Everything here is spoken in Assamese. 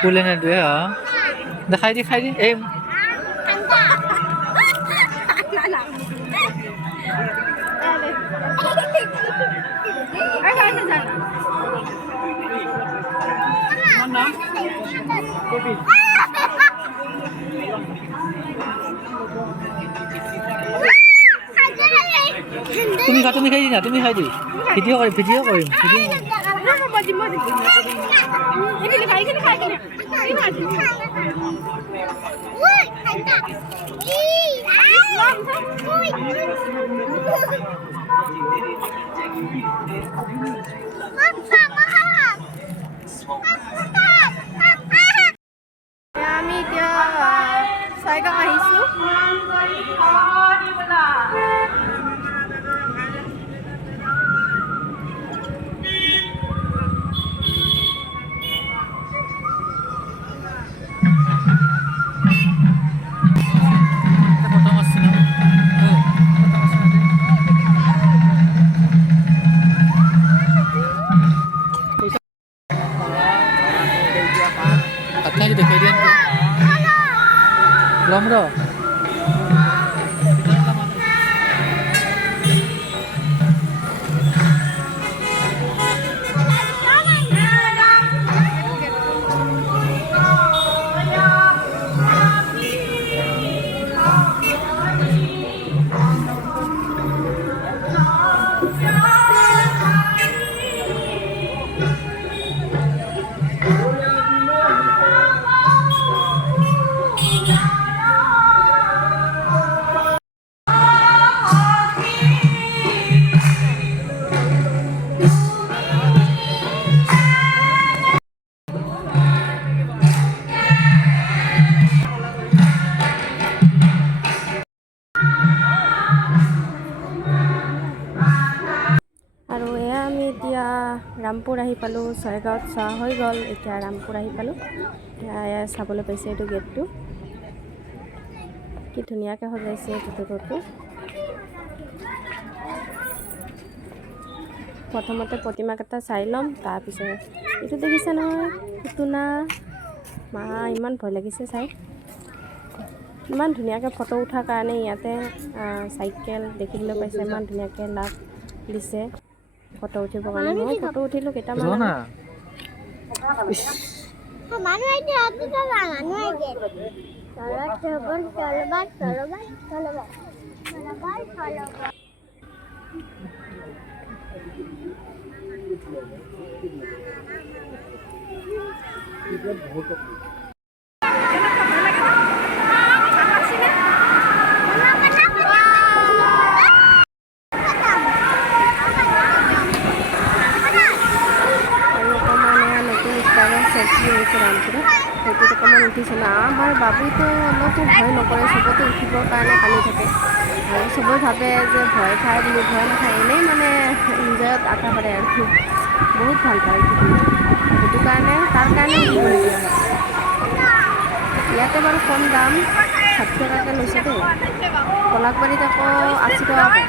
Pula na doon ha. Nakay di. তুমি খাই দি না, তুমি খাই দি। ভিডিও কৰিম। আমি এতিয়া চাইগাঁও আহিছোঁ। Katanya gitu kayak dia tuh. Belum bro. আৰু এয়া আমি এতিয়া ৰামপুৰ আহি পালোঁ। ছয়গাঁৱত চোৱা হৈ গ'ল, এতিয়া ৰামপুৰ আহি পালোঁ। এয়া চাবলৈ পাইছে এইটো গেটটো, কি ধুনীয়াকৈ সজাইছে এইটো গেটটো। প্ৰথমতে প্ৰতিমাকেইটা চাই ল'ম, তাৰপিছত এইটো দেখিছে নহয় পুতলা মা, ইমান ভয় লাগিছে চাই। ইমান ধুনীয়াকৈ ফটো উঠাৰ কাৰণে ইয়াতে চাইকেল দেখিবলৈ পাইছে, ইমান ধুনীয়াকৈ লাভ দিছে ফটো উঠিবৰ কাৰণে। মই ফটো উঠিলোঁ কেইটামান। সেইটো অকণমান উঠিছে না। আমাৰ বাবুতো অলপো ভয় নকৰে, চবতে উঠিবৰ কাৰণে কান্দি থাকে। আৰু চবেই ভাবে যে ভয় খায় বুলি, ভয় নাখায়, এনেই মানে ইনজয়ত আশা কৰে আৰু বহুত ভাল পায় সেইটো কাৰণে, তাৰ কাৰণে উঠিবলগীয়া হয়। ইয়াতে বাৰু কম দাম, 60 টকাকৈ লৈছে দেই। পলাকবাৰীত আকৌ 80 টকাকৈ।